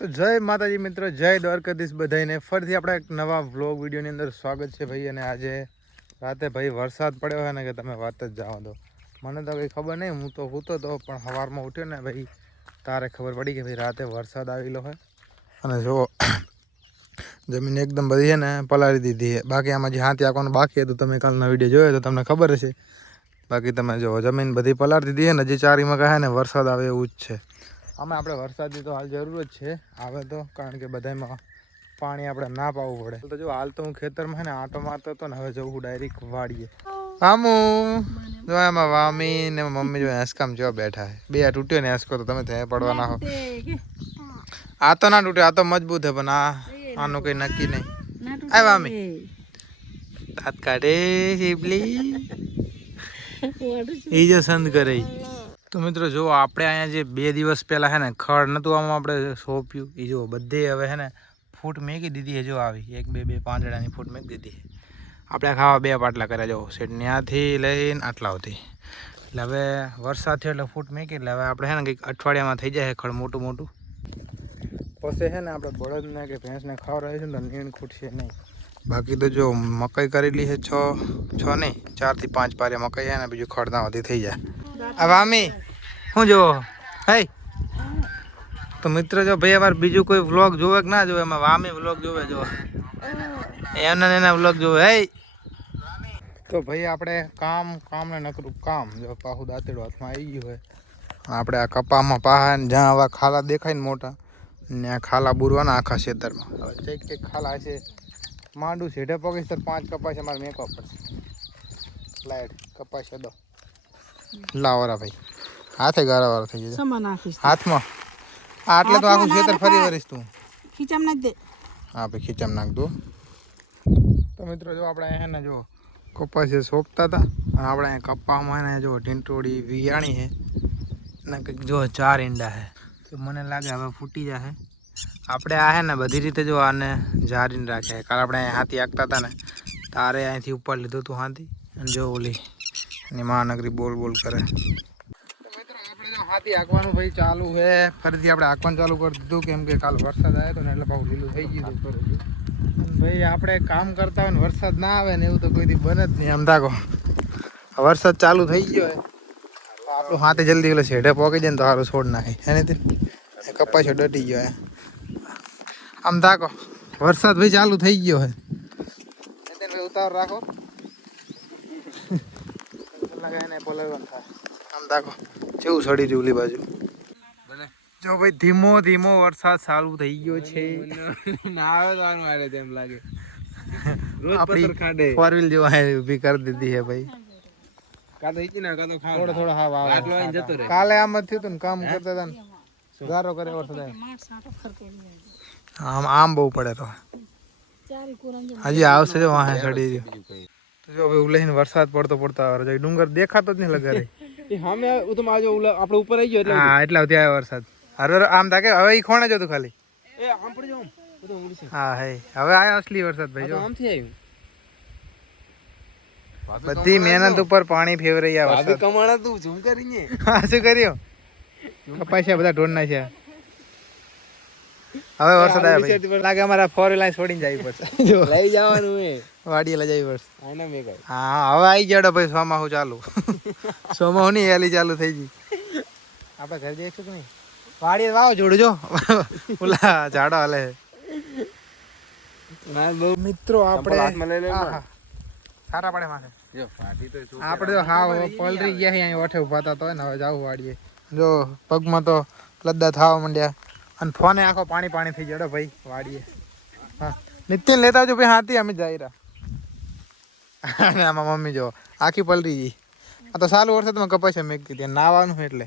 તો જય માતાજી મિત્રો, જય દ્વારકાધીશ બધાને ફરીથી આપણે એક નવા વ્લોગ વિડીયોની અંદર સ્વાગત છે ભાઈ. અને આજે રાતે ભાઈ વરસાદ પડ્યો હોય ને કે તમે વાત જ જવા દો. મને તો કંઈ ખબર નહીં, હું તો સૂતો હતો પણ સવારમાં ઉઠ્યો ને ભાઈ તારે ખબર પડી કે ભાઈ રાતે વરસાદ આવેલો હોય. અને જો જમીન એકદમ બધી છે ને પલાળી દીધી છે. બાકી આમાં જે હાથી આંકવાનું બાકી હતું તમે કાલનો વિડીયો જોયો તો તમને ખબર હશે. બાકી તમે જો જમીન બધી પલાળી દીધી છે ને, હજી ચારીમાં કહે ને વરસાદ આવે એવું જ છે. આમાં આપણે વરસાદની તો હાલ જરૂર જ છે આવે તો, કારણ કે બધામાં પાણી આપણે ના પાવું પડે. તો જો હાલ તો હું ખેતરમાં ને આંટો મારતો હતો ને, હવે જવું ડાયરેક્ટ વાડીએ. આમું જો એમાં વામી ને મમ્મી જો હેસકામ જેવા બેઠા છે. બે આ તૂટ્યો ને હેસકો તો તમે ત્યાં પડવાના હો. આ તો ના તૂટ્યો, આ તો મજબૂત છે, પણ આનું કંઈ નક્કી નહીં. આ વામી દાંત કાઢે શીપલી એ જો સંદ કરે. તો મિત્રો જો આપણે અહીંયા જે 2 દિવસ પહેલાં હે ને ખડ નહોતું આમાં આપણે સોંપ્યું, એ જો બધે હવે હે ને ફૂટ મેકી દીધી છે. જો આવી 1 2 2 પાંદડાની ફૂટ મેકી દીધી છે. આપણે ખાવા 2 પાટલા કર્યા જો સેટ ત્યાંથી લઈને આટલા સુધી. એટલે હવે વરસાદ થયો એટલે ફૂટ મેકી, એટલે હવે આપણે હે ને કંઈક અઠવાડિયામાં થઈ જાય ખડ મોટું મોટું. પછી હે ને આપણે બળદને કે ભેંસને ખવડાવીશું ને તો નીણ ખૂટશે નહીં. બાકી તો જો મકાઈ કરેલી છે 6 નહીં 4 થી 5 પારિયા મકાઈ છે ને, બીજું ખડ ના વધી થઈ જાય. આ વામી શું જોવો હે? તો મિત્રો જો ભાઈ અમારે બીજું કોઈ વ્લોગ જોવે કે ના જોવે, એમાં વામી વ્લોગ જોવે જો એના વ્લોગ જોવે હે. તો ભાઈ આપણે કામ ને નકરું કામ. જો પાહુ દાંતેડું હાથમાં આવી ગયું હોય. આપણે આ કપામાં પાહા જ્યાં આવા ખાલા દેખાય ને મોટા ને, આ ખાલા બુરવાના આખા ખેતરમાં. હવે કંઈક ખાલા છે માંડું છેડે પગીશ તો 5 કપાસ અમારે મેકવા પડશે. લાઈટ કપાસ દો લાવરા ભાઈ હાથે ગારાવાળા થઈ જાય હાથમાં. આટલે તો આખું ખેતર ફરી વરીશ તું ખીચામ નાખ દે. હા ભાઈ ખીચામ નાખ દો. તો મિત્રો જો આપણે અહીંયા ને જો કપાસ સોંપતા હતા અને આપણે અહીંયા કપામાં ને જો ઢીંટોળી વિયાણી છે ને કંઈક જો 4 ઈંડા છે. તો મને લાગે હવે ફૂટી જશે. આપણે આ હે ને બધી રીતે જો આને જારીને રાખે. કાલે આપણે અહીંયા હાથી આંકતા હતા ને તારે અહીંથી ઉપર લીધું હતું હાથી, અને જો ઓલી એની મહાનગરી બોલ બોલ કરે. આપણે જો હાથી આંકવાનું ભાઈ ચાલુ છે, ફરીથી આપણે આંકવાનું ચાલુ કરી દીધું, કેમ કે કાલ વરસાદ આવ્યો હતો ને એટલે પાછું લીલું થઈ ગયું હતું. ભાઈ આપણે કામ કરતા હોય ને વરસાદ ના આવે ને એવું તો કોઈથી બને જ નહીં. આમ તાકો વરસાદ ચાલુ થઈ ગયો હોય આપણું હાથે જલ્દી એટલે શેઢે પહોંચી જાય ને તો સારું છોડ નાખે એની કપાસ ડટી ગયો હે. આમ તાકો વરસાદ ભાઈ ચાલુ થઈ ગયો હે. ભાઈ ઉતાર રાખો લગાવીને પલાળવાનું થાય. આમ તાકો જેવું સડી રહ્યું ઓલી બાજુ. જો ભાઈ ધીમો ધીમો વરસાદ ચાલુ થઈ ગયો છે. ના આવે તો મારે તેમ લાગે રોજ પથ્થર ખાડે 4 વ્હીલ જેવા ઊભી કરી દીધી છે ભાઈ. થોડો હા કાલે આમ જ થયું હતું ને, કામ કરતા હતા ને ગારો કરે વરસાદ આમ બહુ પડે તો હજી આવશે. જો વાહે ચડી રહ્યું તો જો ભાઈ ઉલહીને વરસાદ પડતો આવે ડુંગર દેખાતો જ નહીં લગારે આપણે ઉપર આવી ગયો. હા એટલા સુધી આવ્યો વરસાદ. હવે આમ તાકે હવે ઈ ખોણે જ હતું ખાલી. હા હે હવે આયા અસલી વરસાદ ભાઈ. જો આમથી આવ્યું બધી મહેનત ઉપર પાણી ફેવરાઈ આ વરસાદ કમાણા. તું શું કરીને હા શું કર્યો? કપાસ્યા બધા ઢોળ નાખ્યા. હવે વરસાદ આવ્યા લાગે અમારા 4 વ્હીલ છોડીને જવી પડશે. જો લઈ જવાનું હે વાડીએ લઈ જવી પડશે. હા હવે આવી ગયો ભાઈ સોમાહુ ચાલુ. સોમાહુ ની હેલી ચાલુ થઈ ગઈ. આપણે ઘરે જઈશું કે નહીં? વાડીએ વાવ જોડજો ઓલા ઝાડો હાલે મિત્રો. આપણે સારા પડે માથે આપણે તો હા પલરી ગયા અહીંયા ઓઠે ઉભા હતા તો ને હવે જાવ વાડીએ. જો પગમાં તો લદ્દા થવા માંડ્યા અને ફોને આખો પાણી થઈ ગયો ભાઈ વાડીએ. હા નિત્યન લેતા આવજો ભાઈ હાથી અમે જઈ રહ્યા. આમાં મમ્મી જો આખી પલરી ગઈ. આ તો સારું વરસાદમાં કપાસ મેં કીધી નાવાનું એટલે